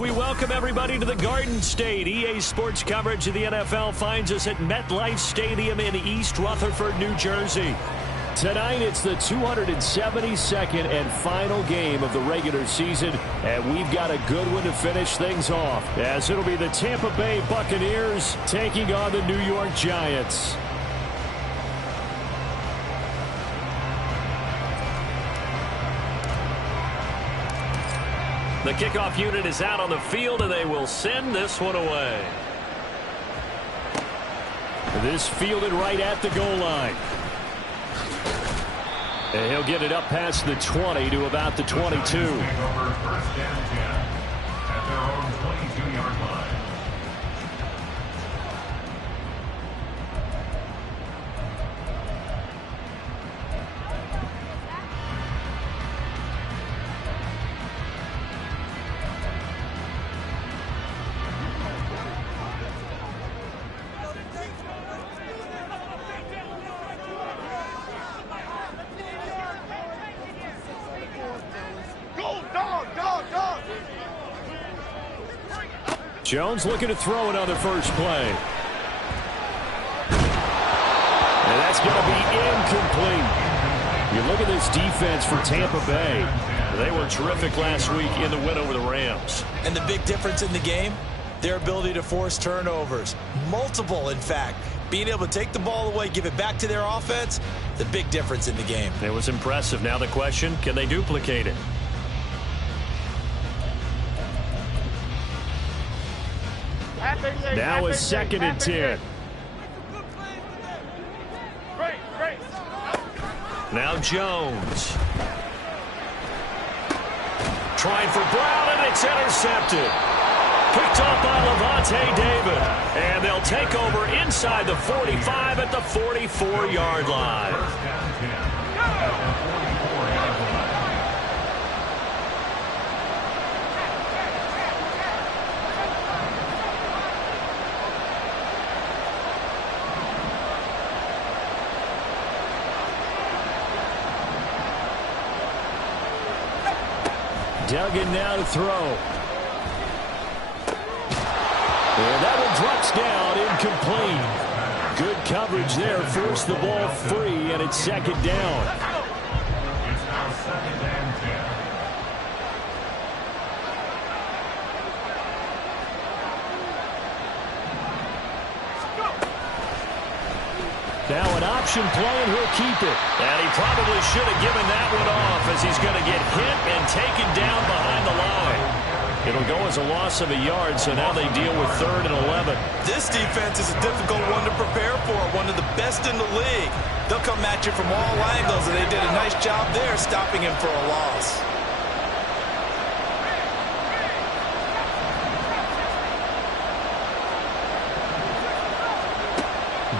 We welcome everybody to the Garden State. EA Sports coverage of the NFL finds us at MetLife Stadium in East Rutherford, New Jersey. Tonight, it's the 272nd and final game of the regular season, and we've got a good one to finish things off, as it'll be the Tampa Bay Buccaneers taking on the New York Giants. The kickoff unit is out on the field, and they will send this one away. This fielded right at the goal line. And he'll get it up past the 20 to about the 22. First down 10 at their own 22-yard line. Jones looking to throw it on the first play. And that's going to be incomplete. You look at this defense for Tampa Bay. They were terrific last week in the win over the Rams. And the big difference in the game, their ability to force turnovers. Multiple, in fact. Being able to take the ball away, give it back to their offense, the big difference in the game. It was impressive. Now the question, can they duplicate it? Now it's 2nd and 10. Now Jones. Trying for Brown, and it's intercepted. Picked off by Levante David. And they'll take over inside the 45 at the 44-yard line. Duggan now to throw. And that one drops down, incomplete. Good coverage there, forced the ball free, and it's 2nd down. It's now 2nd and 10. Now an option play, and he'll keep it. And he probably should have given that one off, as he's going to get hit and taken down behind the line. It'll go as a loss of a yard, so now they deal with 3rd and 11. This defense is a difficult one to prepare for, one of the best in the league. They'll come at you from all angles, and they did a nice job there stopping him for a loss.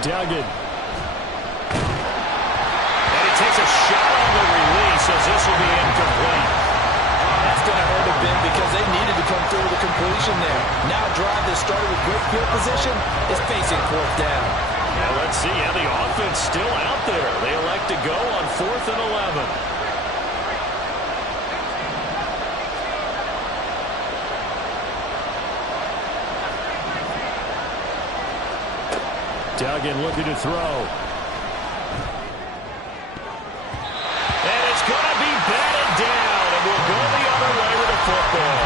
Duggan. And he takes a shot on the release, as this will be incomplete. That's going to hurt a bit because they needed to come through with a completion there. Now a drive that started with great field position is facing 4th down. Now let's see how the offense still out there. They elect to go on 4th and 11. Duggan looking to throw. And it's going to be batted down, and we'll go the other way with the football.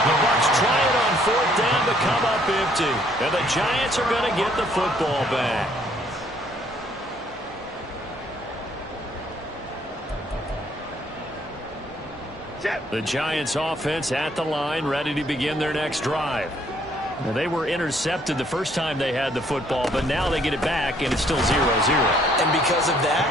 The Bucks try it on 4th down to come up empty, and the Giants are going to get the football back. The Giants offense at the line, ready to begin their next drive. Now, they were intercepted the first time they had the football, but now they get it back, and it's still 0-0. And because of that,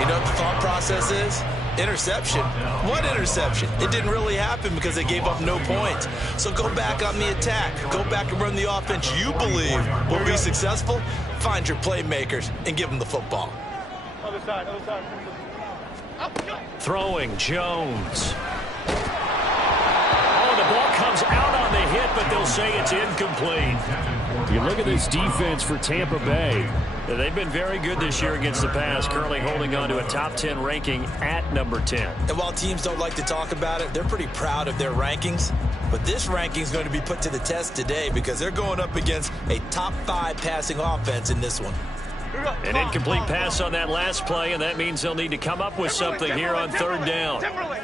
you know what the thought process is? Interception? What interception? It didn't really happen because they gave up no points. So go back on the attack. Go back and run the offense you believe will be successful. Find your playmakers and give them the football. Other side, other side. Throwing, Jones. Oh, the ball comes out on the hit, but they'll say it's incomplete. You look at this defense for Tampa Bay. They've been very good this year against the pass, currently holding on to a top 10 ranking at number 10. And while teams don't like to talk about it, they're pretty proud of their rankings. But this ranking is going to be put to the test today because they're going up against a top 5 passing offense in this one. An incomplete pass on that last play, and that means they'll need to come up with something here on third down. Timberland.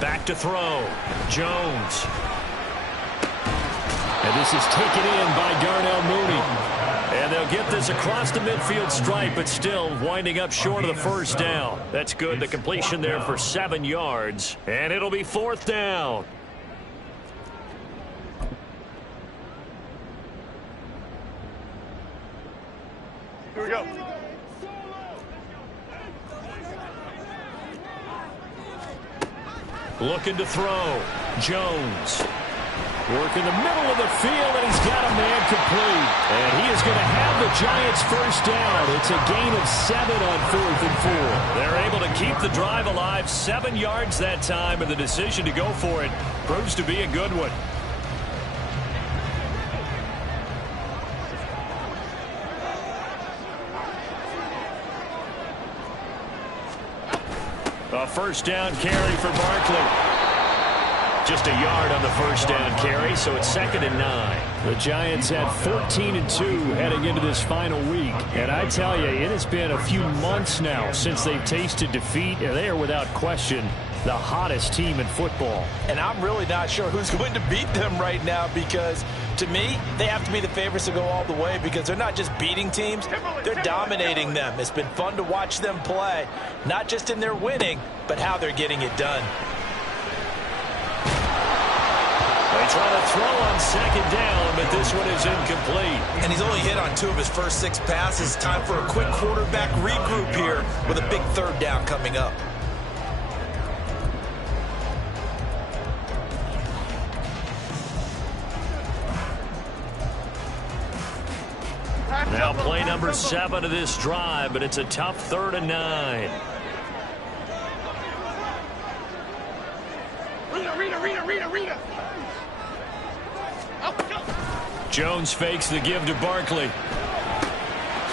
Back to throw. Jones. And this is taken in by Darnell Mooney. And they'll get this across the midfield stripe, but still winding up short of the first down. That's good. The completion there for 7 yards. And it'll be fourth down. Here we go. Looking to throw. Jones. Work in the middle of the field, and he's got a man complete. And he is going to have the Giants first down. It's a gain of 7 on 4th and 4. They're able to keep the drive alive. 7 yards that time, and the decision to go for it proves to be a good one. A first down carry for Barkley. Just a yard on the first down carry, so it's 2nd and 9. The Giants at 14-2 heading into this final week. And I tell you, it has been a few months now since they've tasted defeat, and they are without question the hottest team in football. And I'm really not sure who's going to beat them right now because, to me, they have to be the favorites to go all the way because they're not just beating teams, they're dominating them. It's been fun to watch them play, not just in their winning, but how they're getting it done. They try to throw on 2nd down, but this one is incomplete. And he's only hit on 2 of his first 6 passes. Time for a quick quarterback regroup here with a big 3rd down coming up. Now play number 7 of this drive, but it's a tough 3rd and 9. Rita. Jones fakes the give to Barkley.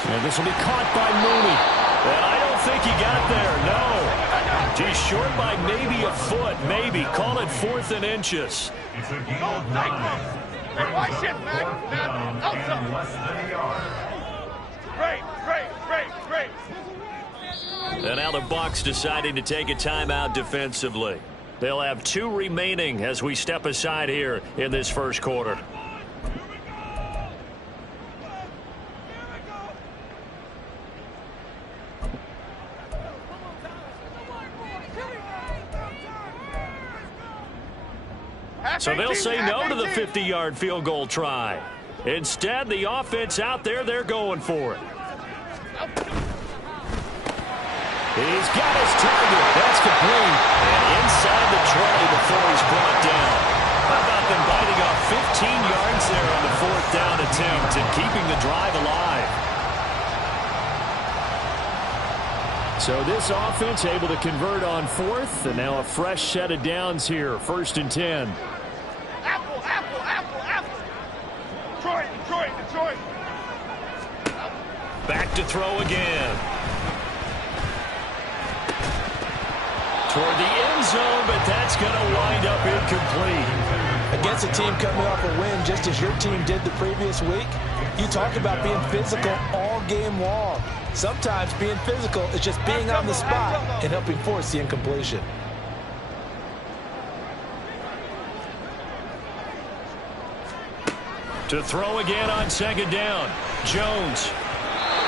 And this will be caught by Mooney. And I don't think he got there, no. He's short by maybe a foot, maybe. Call it 4th and inches. Watch it, Mac. Great. And now the Bucks deciding to take a timeout defensively. They'll have 2 remaining as we step aside here in this first quarter. So they'll say no to the 50-yard field goal try. Instead, the offense out there, they're going for it. He's got his target. That's complete. And inside the 20 before he's brought down. How about them biting off 15 yards there on the 4th down attempt and keeping the drive alive? So this offense able to convert on 4th, and now a fresh set of downs here. 1st and 10. Apple. Detroit. Back to throw again. Toward the end zone, but that's going to wind up incomplete. Against a team coming off a win just as your team did the previous week, you talked about being physical all game long. Sometimes being physical is just being on the spot and helping force the incompletion. To throw again on 2nd down. Jones.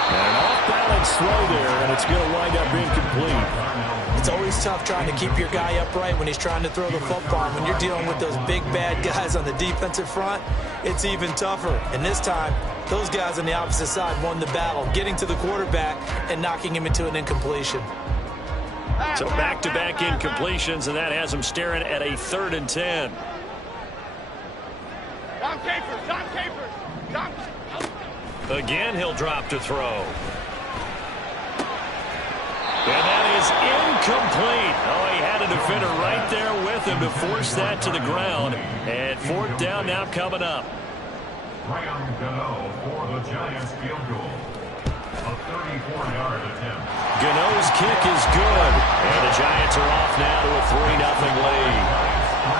And an off-balance throw there, and it's going to wind up incomplete. It's always tough trying to keep your guy upright when he's trying to throw the football. When you're dealing with those big, bad guys on the defensive front, it's even tougher. And this time, those guys on the opposite side won the battle, getting to the quarterback and knocking him into an incompletion. So back-to-back incompletions, and that has him staring at a 3rd and 10. Tom Capers, Tom Capers, Tom. Again, he'll drop to throw. And that is incomplete. Oh, he had a defender right there with him to force that to the ground. And 4th down now coming up. Gano for the Giants field goal. A 34-yard attempt. Gano's kick is good. And the Giants are off now to a 3-0 lead.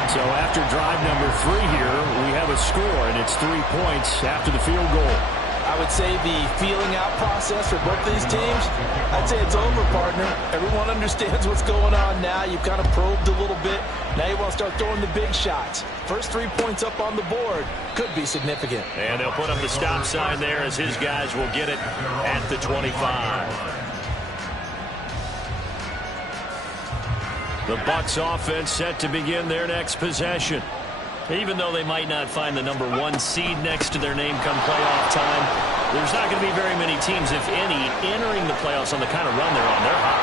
So after drive number 3 here, we have a score, and it's 3 points after the field goal. I would say the feeling out process for both these teams, I'd say it's over, partner. Everyone understands what's going on now. You've kind of probed a little bit. Now you want to start throwing the big shots. First 3 points up on the board could be significant. And they'll put up the stop sign there as his guys will get it at the 25. The Bucks offense set to begin their next possession. Even though they might not find the number 1 seed next to their name come playoff time, there's not going to be very many teams, if any, entering the playoffs on the kind of run they're on. They're hot.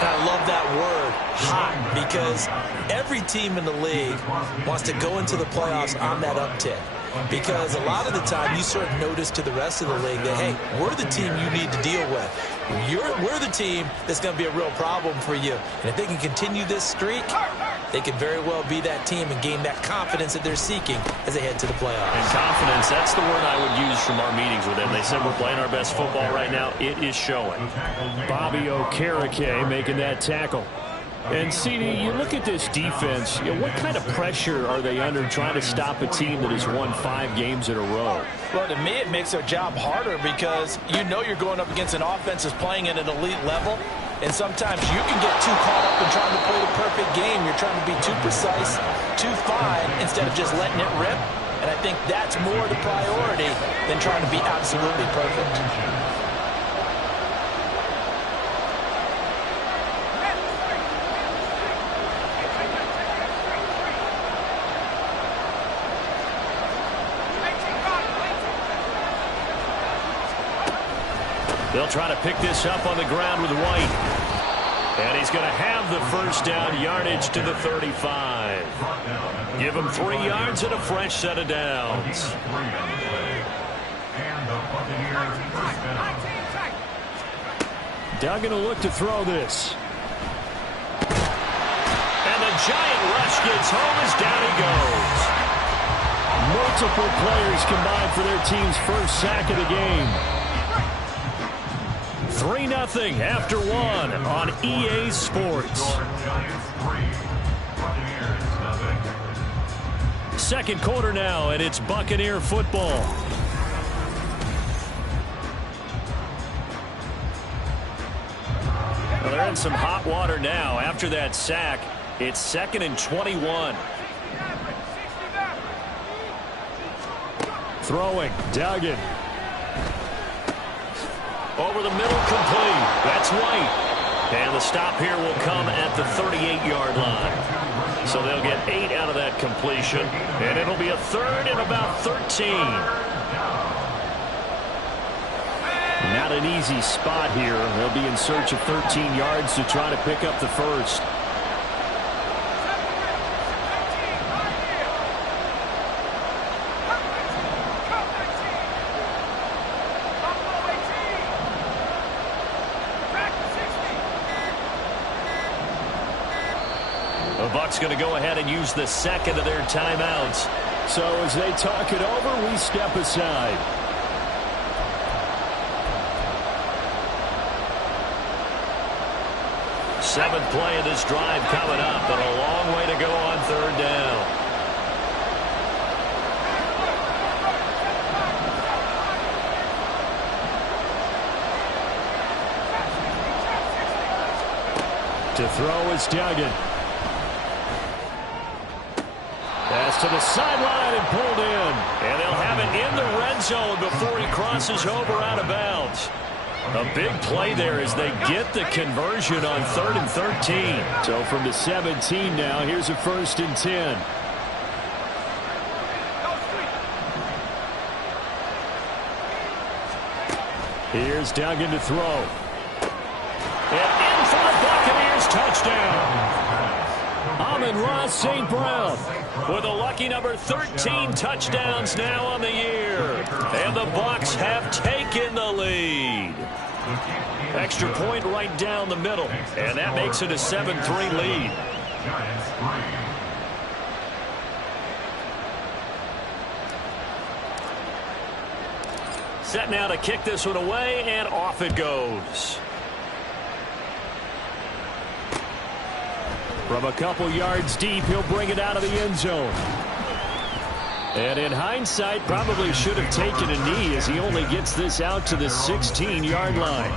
And I love that word, hot, because every team in the league wants to go into the playoffs on that uptick. Because a lot of the time you sort of notice to the rest of the league that, hey, we're the team you need to deal with. We're the team that's going to be a real problem for you. And if they can continue this streak, they could very well be that team and gain that confidence that they're seeking as they head to the playoffs. And confidence, that's the word I would use from our meetings with them. They said we're playing our best football right now. It is showing. Bobby Okereke making that tackle. And, CD, you look at this defense, what kind of pressure are they under trying to stop a team that has won 5 games in a row? Well, to me, it makes their job harder because you know you're going up against an offense that's playing at an elite level, and sometimes you can get too caught up in trying to play the perfect game. You're trying to be too precise, too fine, instead of just letting it rip. And I think that's more the priority than trying to be absolutely perfect. They'll try to pick this up on the ground with White. And he's going to have the first down yardage to the 35. Give him 3 yards and a fresh set of downs. Duggan will look to throw this. And the giant rush gets home as down he goes. Multiple players combined for their team's first sack of the game. 3-0 after 1 on EA Sports. Second quarter now, and it's Buccaneer football. Well, they're in some hot water now. After that sack, it's 2nd and 21. Throwing, Duggan. Over the middle, complete. That's White. And the stop here will come at the 38-yard line. So they'll get 8 out of that completion. And it'll be a 3rd and about 13. Not an easy spot here. They'll be in search of 13 yards to try to pick up the first. The Bucks going to go ahead and use the second of their timeouts. So as they talk it over, we step aside. Seventh play of this drive coming up, but a long way to go on 3rd down. To throw is Duggan. Pass to the sideline and pulled in. And they'll have it in the red zone before he crosses over out of bounds. A big play there as they get the conversion on 3rd and 13. So from the 17 now, here's a 1st and 10. Here's Duggan to throw. And in for the Buccaneers touchdown. Amon-Ra St. Brown with a lucky number 13 touchdowns now on the year. And the Bucks have taken the lead. Extra point right down the middle. And that makes it a 7-3 lead. Set now to kick this one away, and off it goes. From a couple yards deep, he'll bring it out of the end zone. And in hindsight, probably should have taken a knee as he only gets this out to the 16-yard line.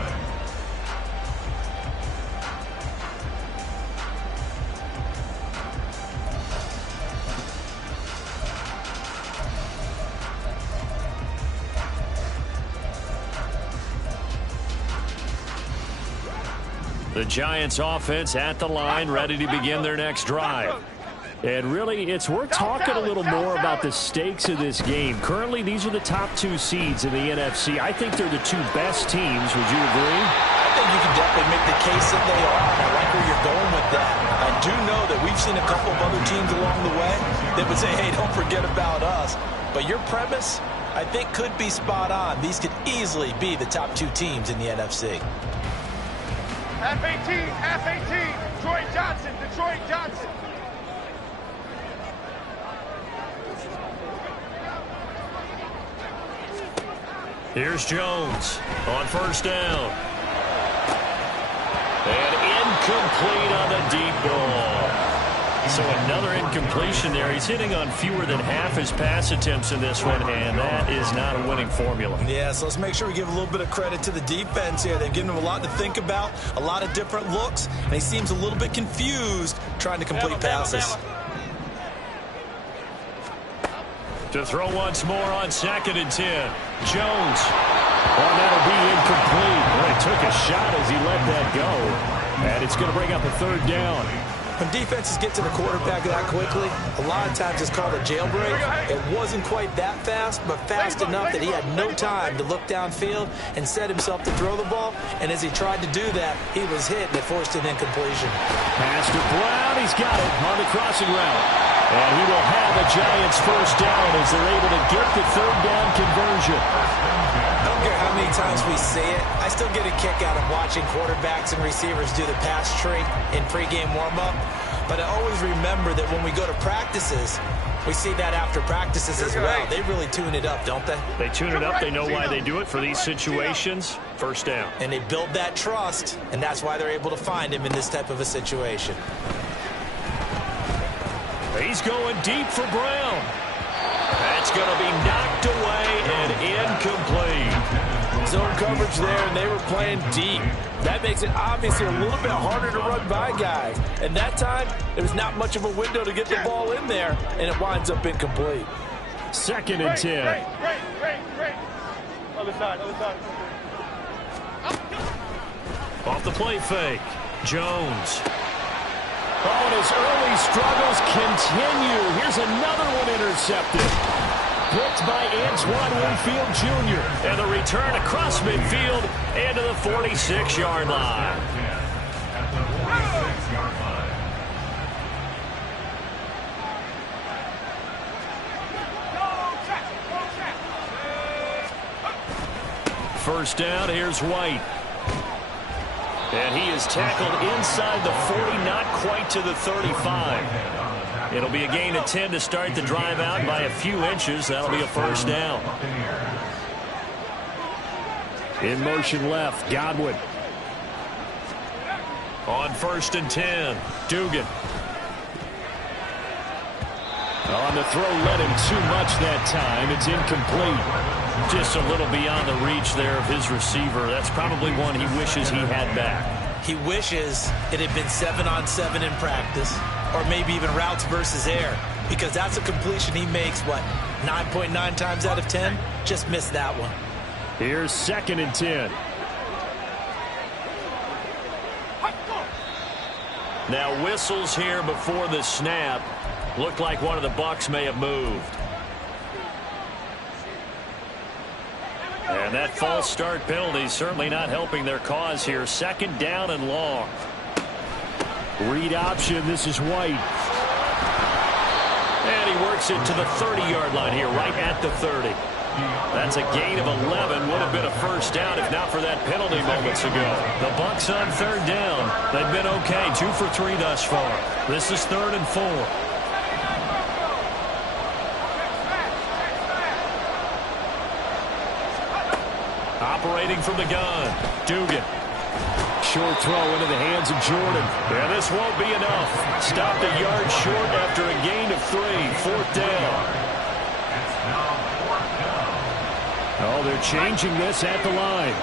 The Giants offense at the line, ready to begin their next drive. And really, it's worth talking a little more about the stakes of this game. Currently, these are the top 2 seeds in the NFC. I think they're the 2 best teams. Would you agree? I think you can definitely make the case that they are. I like where you're going with that. I do know that we've seen a couple of other teams along the way that would say, hey, don't forget about us. But your premise, I think, could be spot on. These could easily be the top 2 teams in the NFC. Half 18, half 18. Detroit Johnson, Detroit Johnson. Here's Jones on 1st down. And incomplete on the deep ball. So another incompletion there. He's hitting on fewer than half his pass attempts in this one, and that is not a winning formula. Yeah, so let's make sure we give a little bit of credit to the defense here. They've given him a lot to think about, a lot of different looks, and he seems a little bit confused trying to complete passes. To throw once more on 2nd and 10. Jones. Oh, that'll be incomplete. Boy, took a shot as he let that go. And it's going to bring up a 3rd down. When defenses get to the quarterback that quickly, a lot of times it's called a jailbreak. It wasn't quite that fast, but fast enough that he had no time to look downfield and set himself to throw the ball. And as he tried to do that, he was hit and it forced an incompletion. Pass to Brown. He's got it on the crossing route. And he will have a Giants 1st down as they're able to get the 3rd down conversion. I don't care how many times we see it. I still get a kick out of watching quarterbacks and receivers do the pass tree in pregame warm-up. But I always remember that when we go to practices, we see that after practices as well. They really tune it up, don't they? They tune it up. They know why they do it for these situations. 1st down. And they build that trust, and that's why they're able to find him in this type of a situation. He's going deep for Brown. That's going to be knocked away and incomplete. Zone coverage there, and they were playing deep. That makes it obviously a little bit harder to run by guys. And that time, there was not much of a window to get the ball in there, and it winds up incomplete. 2nd and 10. Great. Other side. Off the play fake. Jones. Oh, and his early struggles continue. Here's another one intercepted. Blitzed by Antoine Winfield Jr. And the return across midfield into the 46-yard line. At the 46-yard line. 1st down, here's White. And he is tackled inside the 40, not quite to the 35. It'll be a gain of 10 to start the drive out by a few inches. That'll be a 1st down. In motion left, Godwin. On 1st and 10, Dugan. On the throw, led him too much that time. It's incomplete. Just a little beyond the reach there of his receiver. That's probably one he wishes he had back. He wishes it had been 7-on-7 in practice, or maybe even routes versus air, because that's a completion he makes, 9.9 times out of 10? Just missed that one. Here's 2nd and 10. Now whistles here before the snap. Looked like one of the Bucks may have moved. And that false start penalty certainly not helping their cause here. Second down and long. Read option. This is White. And he works it to the 30-yard line here, right at the 30. That's a gain of 11. Would have been a first down if not for that penalty moments ago. The Bucks on third down. They've been okay. 2 for 3 thus far. This is 3rd and 4. Operating from the gun. Dugan. Short throw into the hands of Jordan. And this won't be enough. Stopped a yard short after a gain of 3. 4th down. Oh, they're changing this at the line.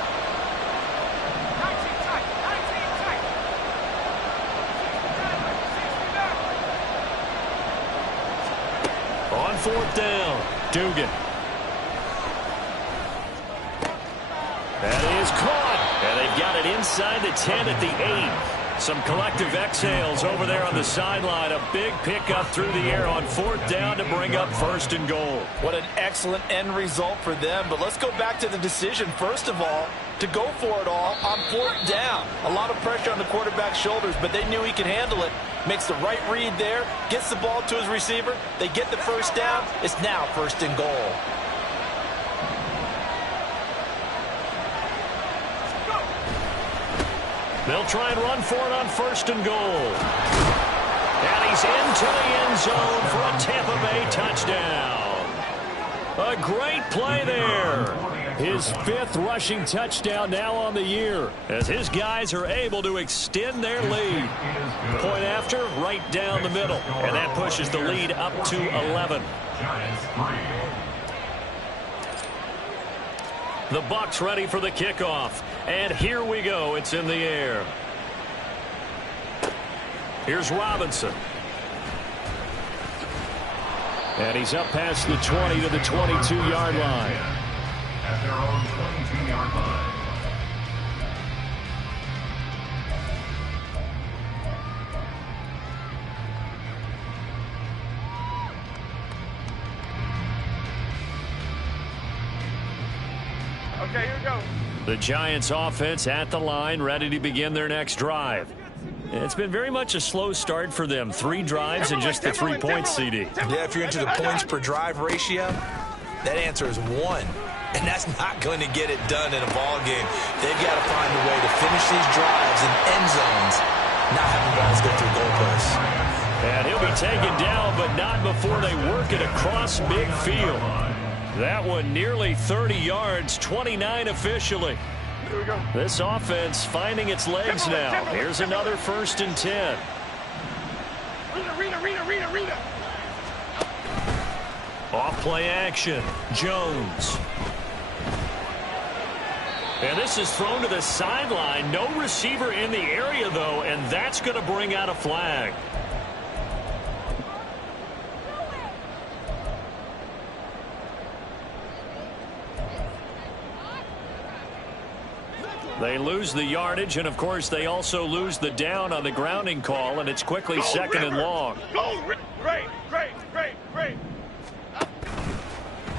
On 4th down, Dugan. That is caught. And they've got it inside the 10 at the 8. Some collective exhales over there on the sideline. A big pickup through the air on 4th down to bring up 1st and goal. What an excellent end result for them. But let's go back to the decision, first of all, to go for it all on 4th down. A lot of pressure on the quarterback's shoulders, but they knew he could handle it. Makes the right read there, gets the ball to his receiver. They get the first down. It's now 1st and goal. They'll try and run for it on 1st and goal. And he's into the end zone for a Tampa Bay touchdown. A great play there. His 5th rushing touchdown now on the year, as his guys are able to extend their lead. Point after, right down the middle. And that pushes the lead up to 11. The Bucks ready for the kickoff. And here we go. It's in the air. Here's Robinson. And he's up past the 20 to the 22-yard line. At their own 22-yard line. Okay, here we go. The Giants offense at the line, ready to begin their next drive. It's been very much a slow start for them. 3 drives and just the 3 points, CD. Yeah, if you're into the points per drive ratio, that answer is 1. And that's not going to get it done in a ball game. They've got to find a way to finish these drives in end zones, not having balls go through goalposts. And he'll be taken down, but not before they work it across midfield. That one nearly 30 yards, 29 officially. Here we go. This offense finding its legs now. Here's another 1st and 10. Rita. Off play action. Jones. And this is thrown to the sideline. No receiver in the area, though, and that's going to bring out a flag. They lose the yardage, and, of course, they also lose the down on the grounding call, and it's quickly Go 2nd and River. long. Go, great.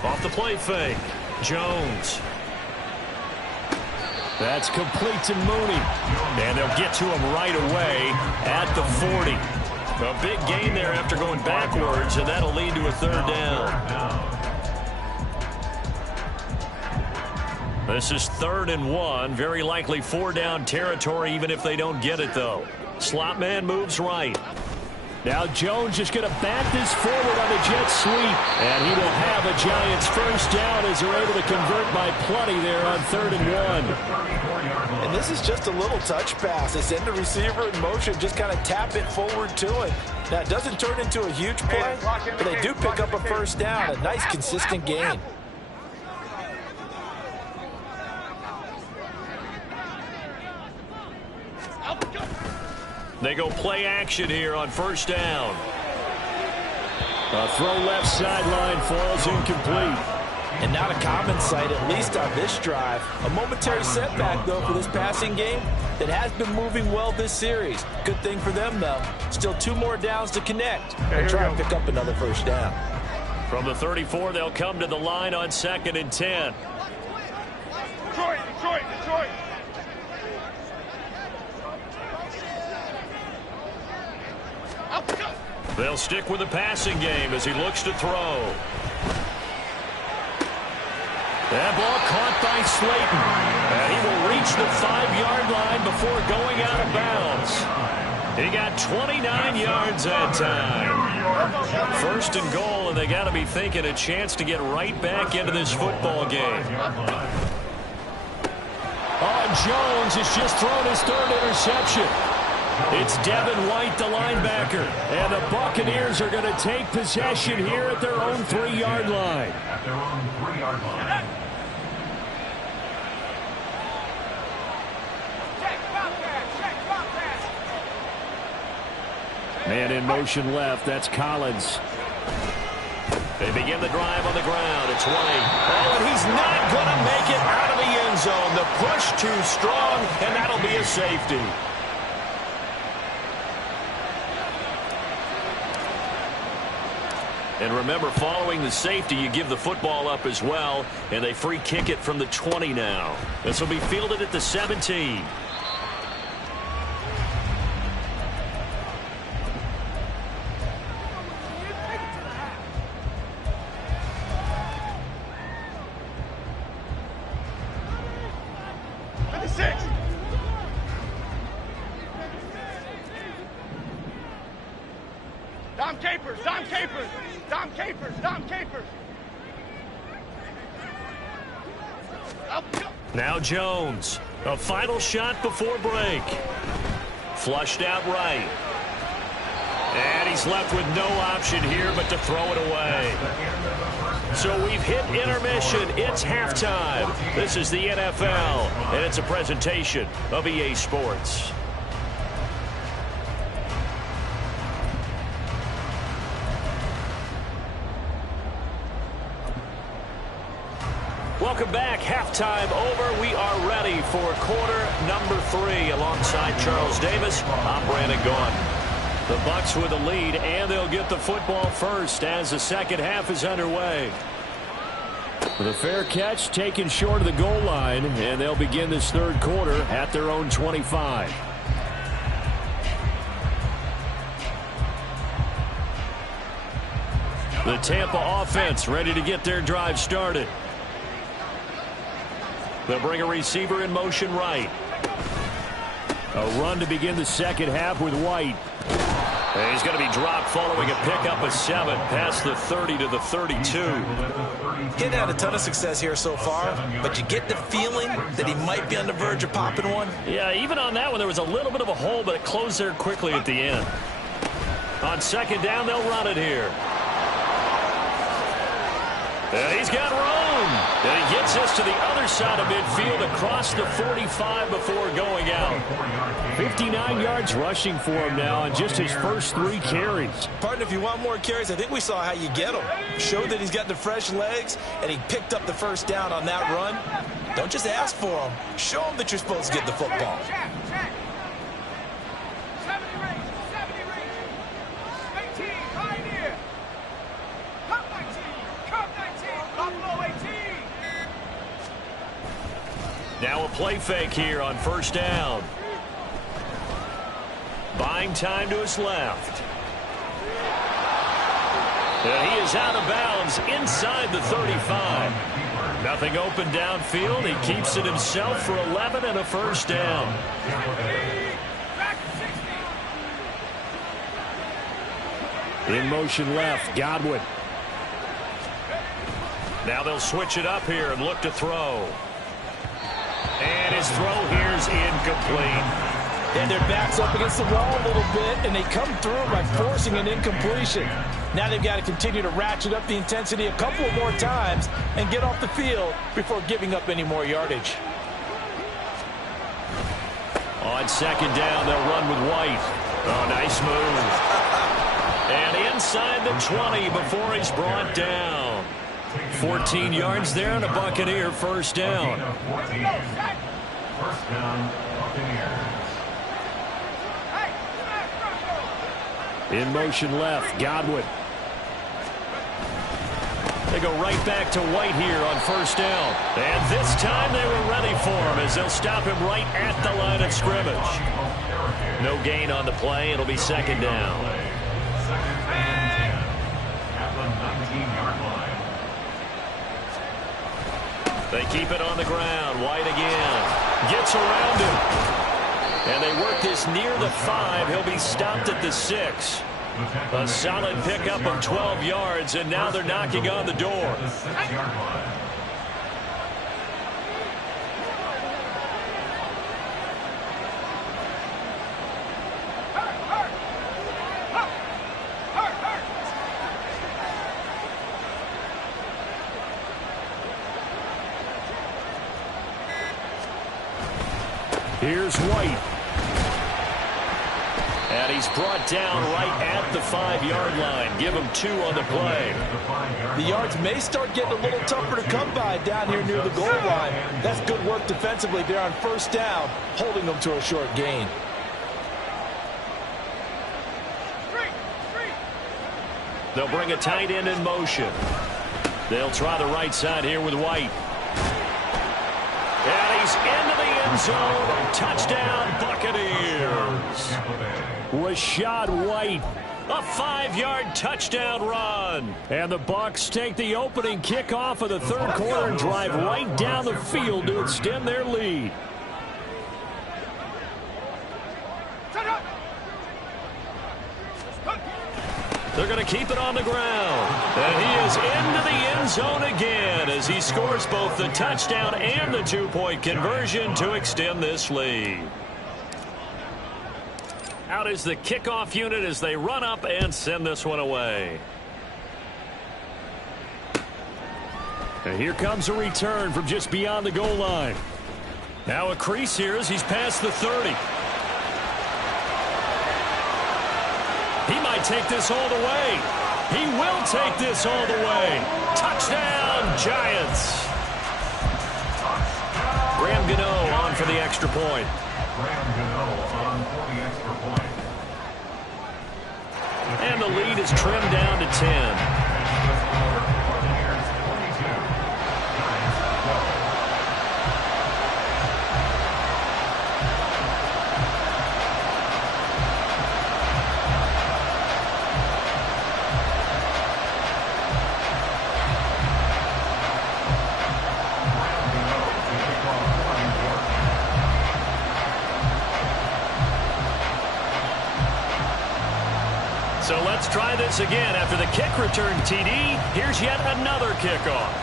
Off the play fake. Jones. That's complete to Mooney. And they'll get to him right away at the 40. A big gain there after going backwards, and that'll lead to a 3rd down. This is 3rd and 1. Very likely 4-down territory, even if they don't get it, though. Slot man moves right. Now Jones just going to bat this forward on the jet sweep. And he will have a Giants first down as they're able to convert by plenty there on 3rd and 1. And this is just a little touch pass. They send the receiver in motion, just kind of tap it forward to him. Now, it doesn't turn into a huge play, but they do pick up a first down. A nice, consistent gain. They go play action here on 1st down. A throw left sideline falls incomplete. And not a common sight, at least on this drive. A momentary setback, though, for this passing game that has been moving well this series. Good thing for them, though. Still 2 more downs to connect and try and pick up another first down. From the 34, they'll come to the line on 2nd and 10. Detroit, Detroit, Detroit. They'll stick with the passing game as he looks to throw. That ball caught by Slayton. And he will reach the 5-yard line before going out of bounds. He got 29 yards that time. 1st and goal, and they got to be thinking a chance to get right back into this football game. Oh, Jones has just thrown his 3rd interception. It's Devin White, the linebacker. And the Buccaneers are going to take possession here at their own 3-yard line. At their own 3-yard line. Man in motion left. That's Collins. They begin the drive on the ground. It's White. Oh, and he's not going to make it out of the end zone. The push too strong, and that'll be a safety. And remember, following the safety, you give the football up as well, and they free kick it from the 20 now. This will be fielded at the 17. Dom Capers, Dom Capers, Dom Capers, Dom Capers. Now Jones, a final shot before break. Flushed out right. And he's left with no option here but to throw it away. So we've hit intermission. It's halftime. This is the NFL, and it's a presentation of EA Sports. Welcome back. Halftime over. We are ready for quarter number 3. Alongside Charles Davis, I'm Brandon Gaudin. The Bucks with the lead, and they'll get the football first as the second half is underway. The fair catch taken short of the goal line, and they'll begin this third quarter at their own 25. The Tampa offense ready to get their drive started. They'll bring a receiver in motion right. A run to begin the second half with White. And he's going to be dropped following a pickup of 7 past the 30 to the 32. Getting had a ton of success here so far, but you get the feeling that he might be on the verge of popping one. Yeah, even on that one, there was a little bit of a hole, but it closed there quickly at the end. On second down, they'll run it here. And he's got room. And he gets us to the other side of midfield across the 45 before going out. 59 yards rushing for him now on just his first 3 carries. Partner, if you want more carries, I think we saw how you get them. Showed that he's got the fresh legs, and he picked up the first down on that run. Don't just ask for them. Show them that you're supposed to get the football. Now a play fake here on first down. Buying time to his left. And he is out of bounds inside the 35. Nothing open downfield. He keeps it himself for 11 and a first down. In motion left, Godwin. Now they'll switch it up here and look to throw. And his throw here is incomplete. And their back's up against the wall a little bit, and they come through by forcing an incompletion. Now they've got to continue to ratchet up the intensity a couple of more times and get off the field before giving up any more yardage. On second down, they'll run with White. Oh, nice move. And inside the 20 before he's brought down. 14 yards there and a Buccaneer first down. First down, Buccaneers. In motion left, Godwin. They go right back to White here on first down. And this time they were ready for him as they'll stop him right at the line of scrimmage. No gain on the play. It'll be second down. Second and 10 at the 19-yard line. They keep it on the ground. White again. Gets around him. And they work this near the 5. He'll be stopped at the 6. A solid pickup of 12 yards, and now they're knocking on the door. The 6-yard line. Here's White. And he's brought down right at the 5-yard line. Give him 2 on the play. The yards may start getting a little tougher to come by down here near the goal line. That's good work defensively there on first down, holding them to a short gain. They'll bring a tight end in motion. They'll try the right side here with White. And he's into the end zone. Touchdown, Buccaneers. Rashad White, a 5-yard touchdown run. And the Bucs take the opening kickoff of the third quarter and drive right down the field to extend their lead. They're going to keep it on the ground. And he is into the end zone again as he scores both the touchdown and the 2-point conversion to extend this lead. Out is the kickoff unit as they run up and send this one away. And here comes a return from just beyond the goal line. Now a crease here as he's past the 30. He might take this all the way. He will take this all the way. Touchdown, Giants. Graham Gano on for the extra point. Graham Gano on for the extra point. And the lead is trimmed down to 10. Buccaneers 22. Giants 12. So let's try this again. After the kick return TD, here's yet another kickoff.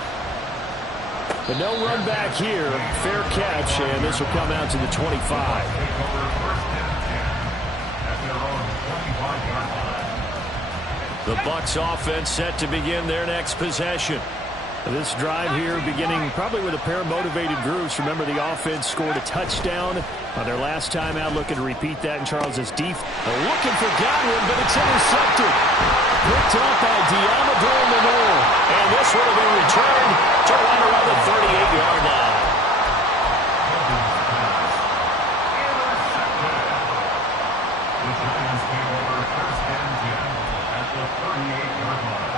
But no run back here. Fair catch, and this will come out to the 25. The Bucs offense set to begin their next possession. This drive here beginning probably with a pair of motivated groups. Remember, the offense scored a touchdown on their last time out. Looking to repeat that in Charles's defense. Looking for Godwin, but it's intercepted. Picked up by Diamador Lenore. And this would have been returned to right around the 38-yard line.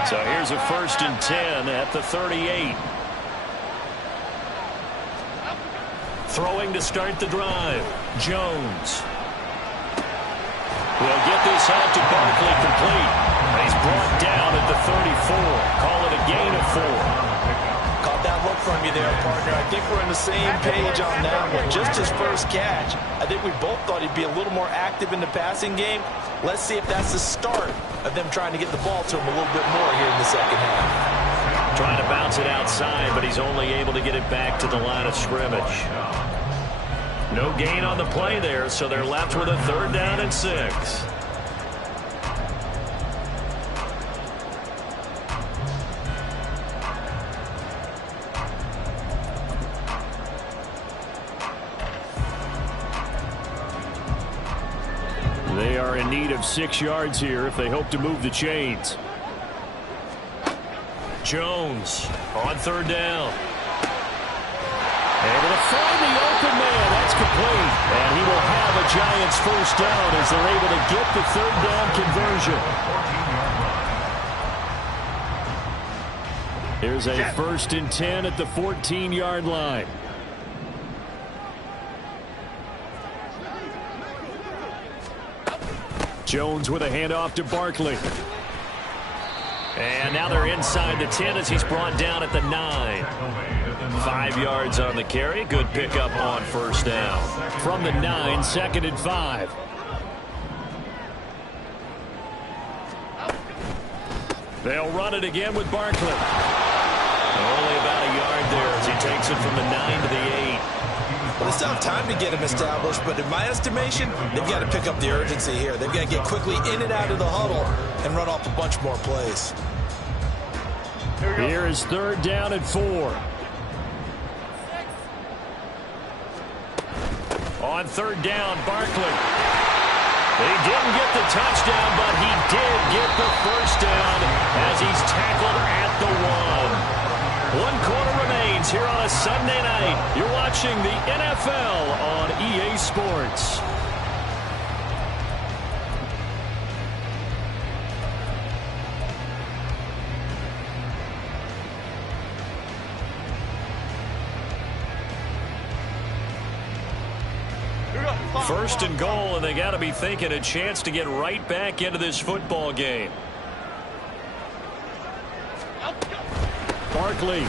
So here's a 1st and 10 at the 38. Throwing to start the drive. Jones. Will get this out to Barkley complete. He's brought down at the 34. Call it a gain of 4. Caught that look from you there, partner. I think we're on the same page on that one. Just his first catch. I think we both thought he'd be a little more active in the passing game. Let's see if that's the start of them trying to get the ball to him a little bit more here in the second half. Trying to bounce it outside, but he's only able to get it back to the line of scrimmage. No gain on the play there, so they're left with a 3rd down and 6. They are in need of 6 yards here if they hope to move the chains. Jones on third down. Able to find the open man. That's complete. And he will have a Giants first down as they're able to get the third down conversion. Here's a 1st and 10 at the 14-yard line. Jones with a handoff to Barkley. And now they're inside the 10 as he's brought down at the 9. 5 yards on the carry. Good pickup on first down. From the 9, 2nd and 5. They'll run it again with Barkley. Only about a yard there as he takes it from the 9 to the 8. Well, they still have time to get him established, but in my estimation, they've got to pick up the urgency here. They've got to get quickly in and out of the huddle and run off a bunch more plays. Here is 3rd down and 4. On 3rd down, Barkley. He didn't get the touchdown, but he did get the first down as he's tackled at the 1. 1 quarter remains here on a Sunday night. You're watching the NFL on EA Sports. First and goal, and they got to be thinking a chance to get right back into this football game. Barkley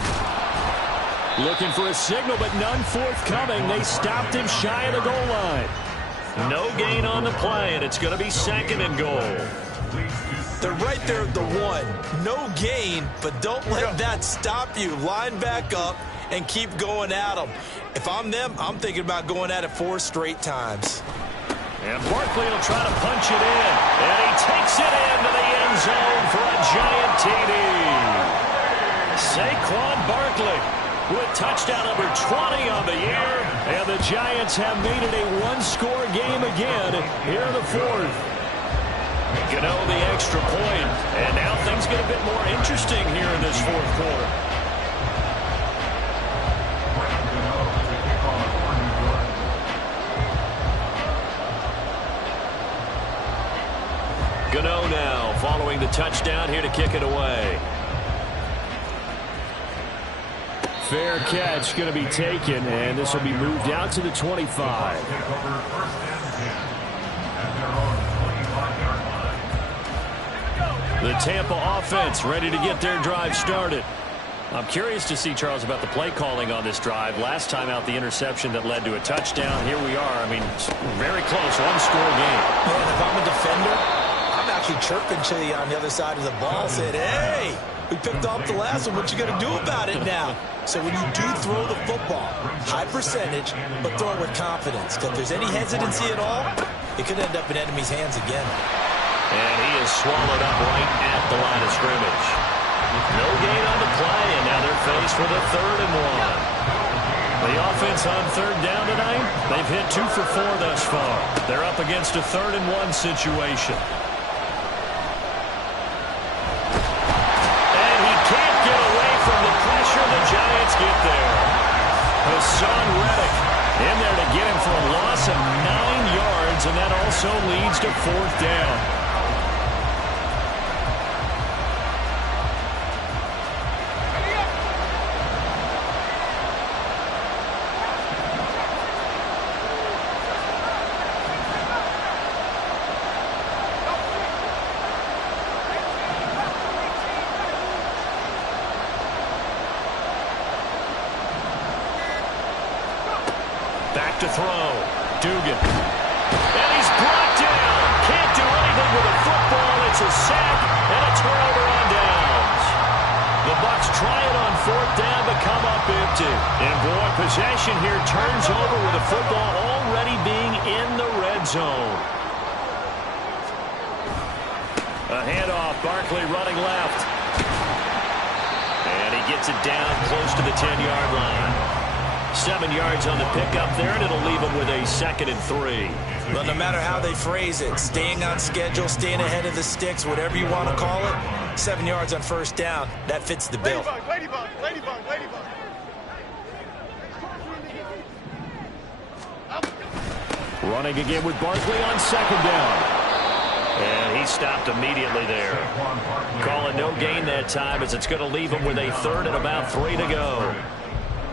looking for a signal, but none forthcoming. They stopped him shy of the goal line. No gain on the play, and it's going to be 2nd and goal. They're right there at the 1. No gain, but don't let that stop you. Line back up and keep going at them. If I'm them, I'm thinking about going at it 4 straight times. And Barkley will try to punch it in. And he takes it into the end zone for a giant TD. Saquon Barkley with touchdown number 20 on the year. And the Giants have made it a 1-score game again here in the 4th. Gano the extra point. And now things get a bit more interesting here in this 4th quarter. Gano now following the touchdown here to kick it away. Fair catch going to be taken, and this will be moved out to the 25. The Tampa offense ready to get their drive started. I'm curious to see, Charles, about the play calling on this drive. Last time out, the interception that led to a touchdown. Here we are. I mean, very close, 1-score game. Man, if I'm a defender, I'm actually chirping to you on the other side of the ball, saying, hey, we picked off the last one. What you going to do about it now? So when you do throw the football, high percentage, but throw it with confidence. Because if there's any hesitancy at all, it could end up in enemy's hands again. And he is swallowed up right at the line of scrimmage. No gain on the play, and now they're faced with a 3rd and 1. The offense on 3rd down tonight, they've hit 2 for 4 thus far. They're up against a 3rd and 1 situation. And he can't get away from the pressure. The Giants get there. Hassan Reddick in there to get him for a loss of 9 yards, and that also leads to 4th down. To throw. Dugan. And he's brought down. Can't do anything with a football. It's a sack and a turnover on downs. The Bucks try it on 4th down but come up empty. And boy, possession here turns over with the football already being in the red zone. A handoff. Barkley running left. And he gets it down close to the 10-yard line. 7 yards on the pickup there, and it'll leave them with a 2nd and 3. Well, no matter how they phrase it, staying on schedule, staying ahead of the sticks, whatever you want to call it, 7 yards on first down, that fits the bill. Ladybug. Running again with Barkley on 2nd down. And he stopped immediately there. Calling no gain that time as it's going to leave him with a 3rd and about 3 to go.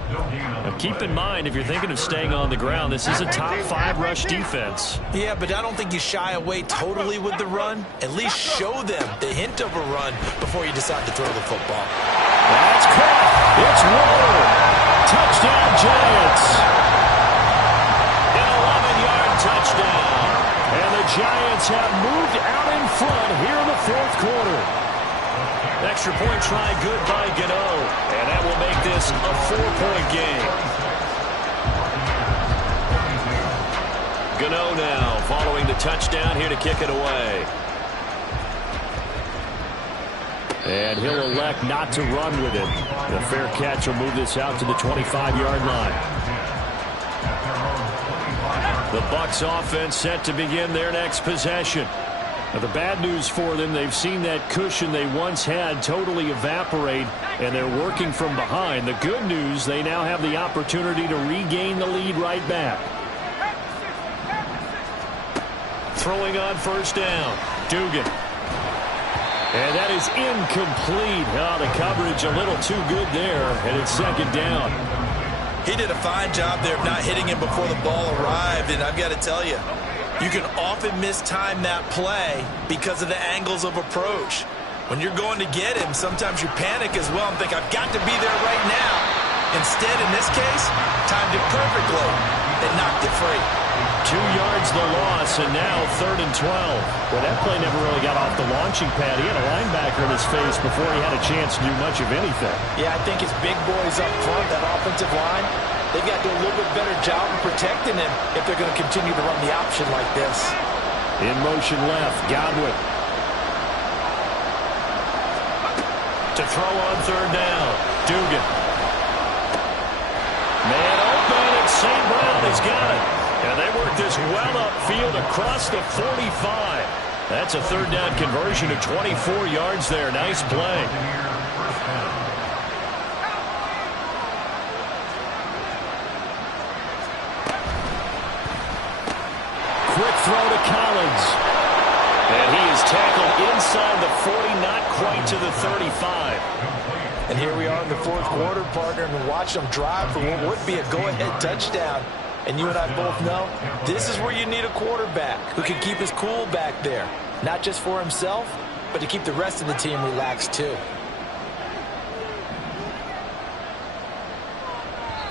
Now keep in mind, if you're thinking of staying on the ground, this is a top 5 rush defense. Yeah, but I don't think you shy away totally with the run. At least show them the hint of a run before you decide to throw the football. That's caught. It's Waller. Touchdown, Giants. An 11-yard touchdown. And the Giants have moved out in front here in the 4th quarter. Extra point try good by Gano. And that will make this a 4-point game. Gano now following the touchdown here to kick it away. And he'll elect not to run with it. The fair catch will move this out to the 25-yard line. The Bucks offense set to begin their next possession. Now, the bad news for them, they've seen that cushion they once had totally evaporate, and they're working from behind. The good news, they now have the opportunity to regain the lead right back. Throwing on first down, Dugan. And that is incomplete. Oh, the coverage a little too good there, and it's 2nd down. He did a fine job there of not hitting him before the ball arrived, and I've got to tell you, you can often mistime that play because of the angles of approach. When you're going to get him, sometimes you panic as well and think, I've got to be there right now. Instead, in this case, timed it perfectly and knocked it free. 2 yards the loss, and now 3rd and 12. Well, that play never really got off the launching pad. He had a linebacker in his face before he had a chance to do much of anything. Yeah, I think his big boys up front, that offensive line, they've got to do a little bit better job of protecting him if they're going to continue to run the option like this. In motion left, Godwin. To throw on 3rd down, Dugan. Man open, and St. Brown has got it. And they work this well upfield across the 45. That's a 3rd down conversion of 24 yards there. Nice play. Quick throw to Collins. And he is tackled inside the 40, not quite to the 35. And here we are in the 4th quarter, partner, and watch them drive for what would be a go-ahead touchdown. And you and I both know this is where you need a quarterback who can keep his cool back there. Not just for himself, but to keep the rest of the team relaxed too.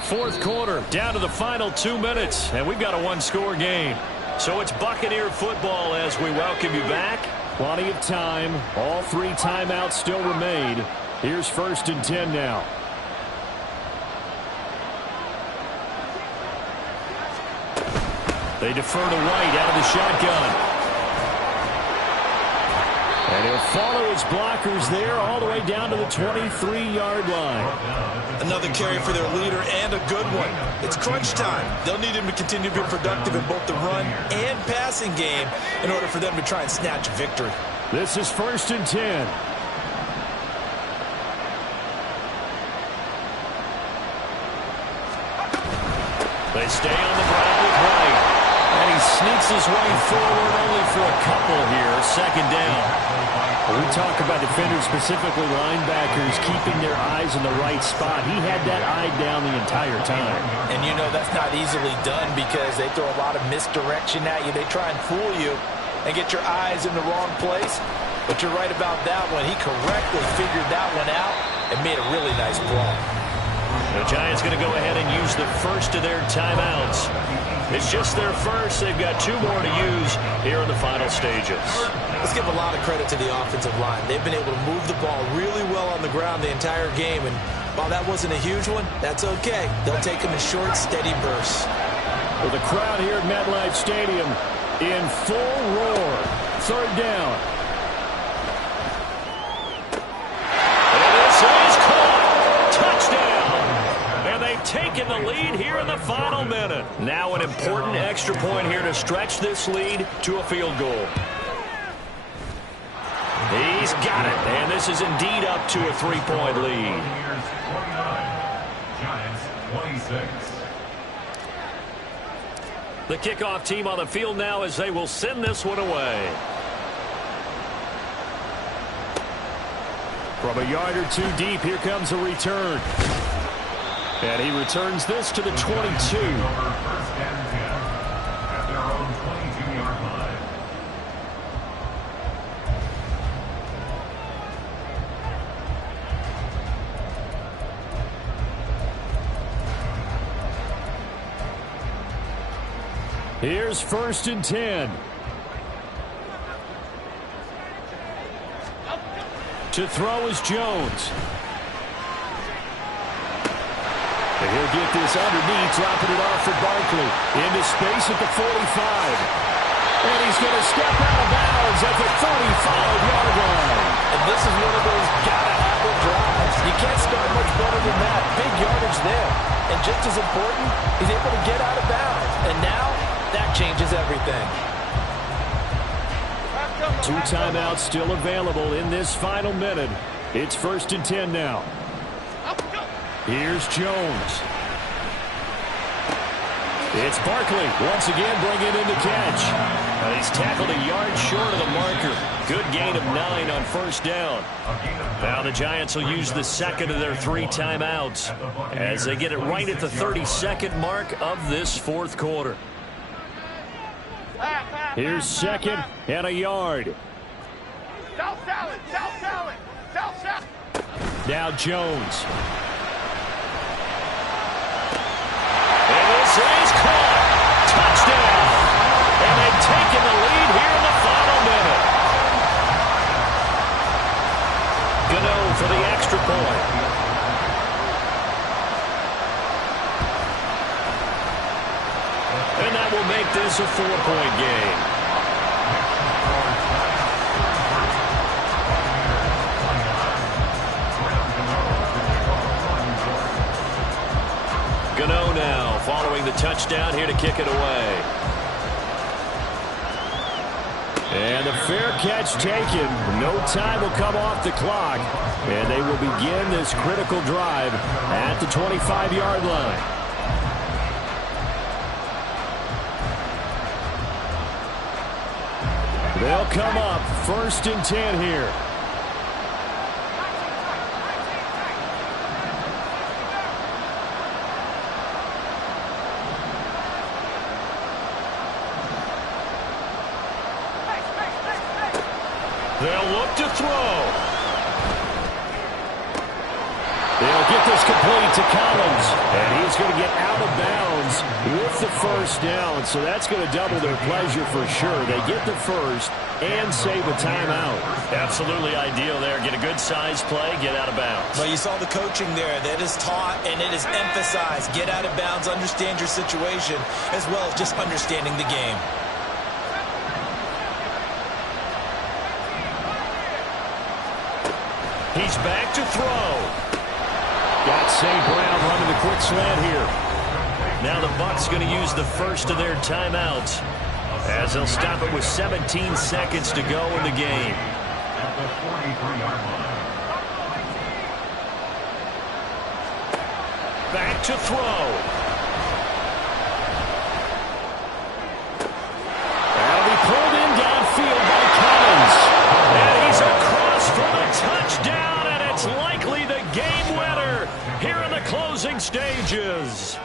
4th quarter, down to the final 2 minutes, and we've got a 1-score game. So it's Buccaneer football as we welcome you back. Plenty of time. All 3 timeouts still remain. Here's 1st and 10 now. They defer to White out of the shotgun. And he'll follow his blockers there all the way down to the 23-yard line. Another carry for their leader and a good one. It's crunch time. They'll need him to continue to be productive in both the run and passing game in order for them to try and snatch a victory. This is 1st and 10. They stay on the ground with White. And he sneaks his way forward only for a couple here. 2nd down. When we talk about defenders, specifically linebackers, keeping their eyes in the right spot, he had that eye down the entire time. And you know that's not easily done because they throw a lot of misdirection at you. They try and fool you and get your eyes in the wrong place. But you're right about that one. He correctly figured that one out and made a really nice play. The Giants going to go ahead and use the first of their timeouts. It's just their first. They've got 2 more to use here in the final stages. Let's give a lot of credit to the offensive line. They've been able to move the ball really well on the ground the entire game. And while that wasn't a huge one, that's okay. They'll take them in short, steady bursts. With the crowd here at MetLife Stadium in full roar. 3rd down. And this is caught. Touchdown. And they've taken taking the lead here in the final minute. Now an important extra point here to stretch this lead to a field goal. He's got it, and this is indeed up to a 3-point lead. Giants 26. The kickoff team on the field now as they will send this one away. From a yard or two deep, here comes a return. And he returns this to the 22. First and 10 at their own 22-yard line. Here's 1st and 10. To throw is Jones. And he'll get this underneath, dropping it off for Barkley. Into space at the 45. And he's going to step out of bounds at the 45-yard line. And this is one of those gotta-have-it drives. You can't start much better than that. Big yardage there. And just as important, he's able to get out of bounds. And now, that changes everything. 2 timeouts still available in this final minute. It's 1st and 10 now. Here's Jones. It's Barkley once again bringing in the catch. He's tackled a yard short of the marker. Good gain of 9 on 1st down. Now the Giants will use the second of their 3 timeouts as they get it right at the 32nd mark of this 4th quarter. Here's 2nd and a yard. South salad, south salad, south salad. Now Jones. And this is caught. Touchdown. And they've taken the lead here in the final minute. Gano for the extra point. And that will make this a 4-point game. Gano now following the touchdown here to kick it away. And a fair catch taken. No time will come off the clock. And they will begin this critical drive at the 25-yard line. They'll come up 1st and 10 here. They'll look to throw. They'll get this complete to Collins. And he's going to get out of bounds with the 1st down. So that's going to double their pleasure for sure. They get the 1st and save a timeout. Absolutely ideal there. Get a good size play, get out of bounds. Well, you saw the coaching there. That is taught and it is emphasized. Get out of bounds, understand your situation, as well as just understanding the game. He's back to throw. Got St. Brown running the quick slant here. Now the Bucks going to use the 1st of their timeouts as they'll stop it with 17 seconds to go in the game. At the 43-yard line. Back to throw. That'll be pulled in downfield by Collins. And he's across for the touchdown, and it's likely the game winner here in the closing stages.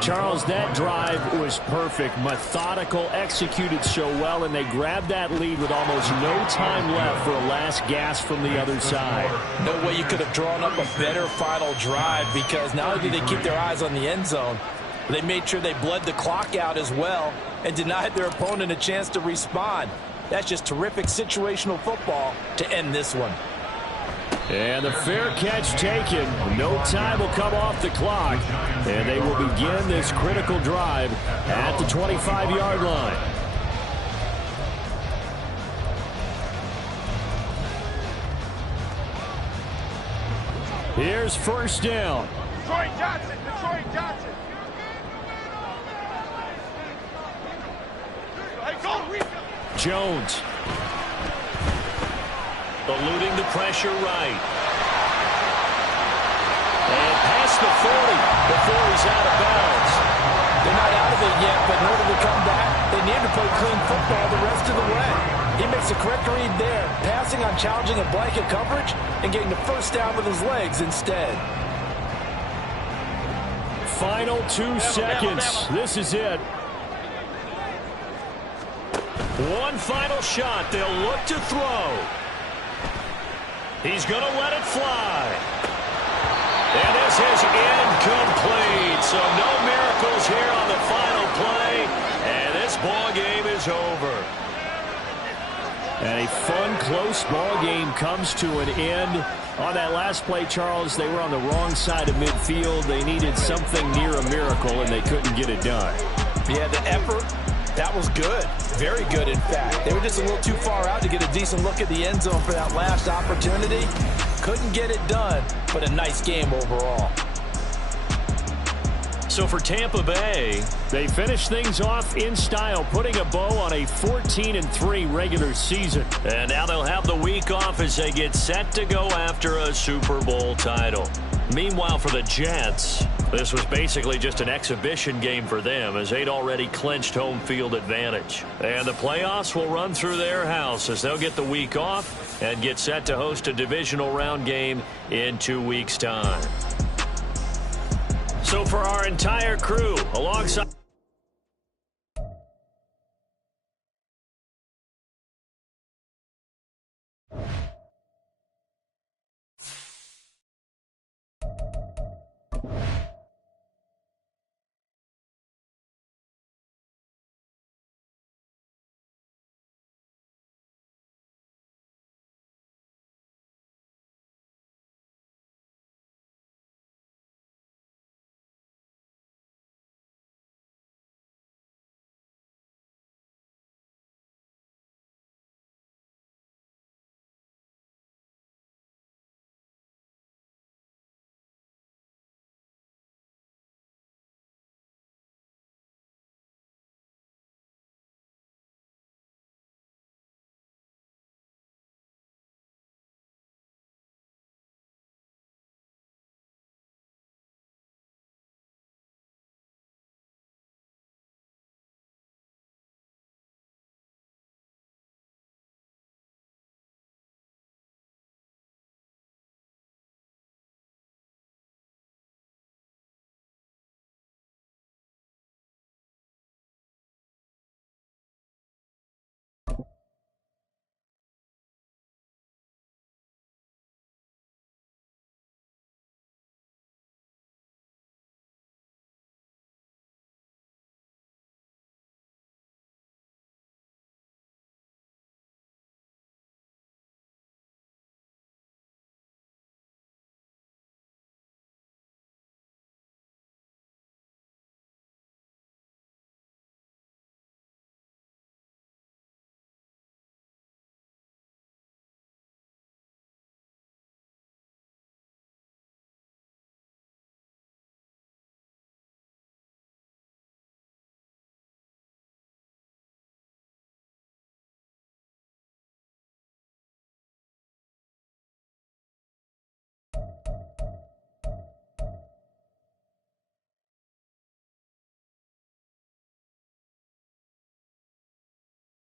Charles, that drive was perfect, methodical, executed so well, and they grabbed that lead with almost no time left for a last gasp from the other side. No way you could have drawn up a better final drive, because not only did they keep their eyes on the end zone, they made sure they bled the clock out as well and denied their opponent a chance to respond. That's just terrific situational football to end this one. And the fair catch taken. No time will come off the clock. And they will begin this critical drive at the 25-yard line. Here's 1st down. Detroit Johnson. Detroit Johnson. Hey, go, Rico. Jones. Eluding the pressure right. And past the 40 before he's out of bounds. They're not out of it yet, but in order to come back, they need to play clean football the rest of the way. He makes the correct read there, passing on challenging a blanket coverage and getting the first down with his legs instead. Final 2 seconds. This is it. One final shot. They'll look to throw. He's going to let it fly. And this is incomplete. So no miracles here on the final play. And this ball game is over. And a fun, close ball game comes to an end. On that last play, Charles, they were on the wrong side of midfield. They needed something near a miracle, and they couldn't get it done. Yeah, the effort, that was good. Very good, in fact. They were just a little too far out to get a decent look at the end zone for that last opportunity. Couldn't get it done, but a nice game overall. So for Tampa Bay, they finish things off in style, putting a bow on a 14-3 regular season. And now they'll have the week off as they get set to go after a Super Bowl title. Meanwhile, for the Jets, this was basically just an exhibition game for them as they'd already clinched home field advantage. And the playoffs will run through their house as they'll get the week off and get set to host a divisional round game in 2 weeks' time. So for our entire crew, alongside